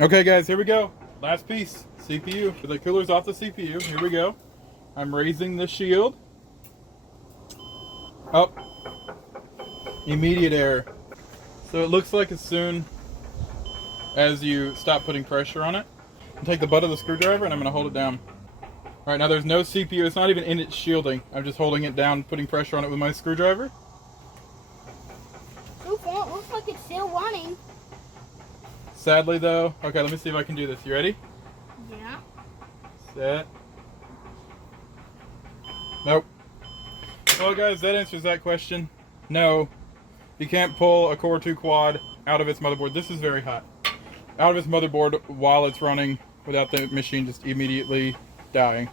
Okay guys, here we go. Last piece, CPU. The cooler's off the CPU. Here we go. I'm raising the shield. Up. Immediate error. So it looks like as soon as you stop putting pressure on it, I'll take the butt of the screwdriver and I'm gonna hold it down. Alright, now there's no CPU. It's not even in its shielding. I'm just holding it down, putting pressure on it with my screwdriver. So far, it looks like it's still running. Sadly though, okay, let me see if I can do this. You ready? Yeah. Set. Nope. Well guys, that answers that question. No, you can't pull a Core 2 quad out of its motherboard. This is very hot. Out of its motherboard while it's running without the machine just immediately dying.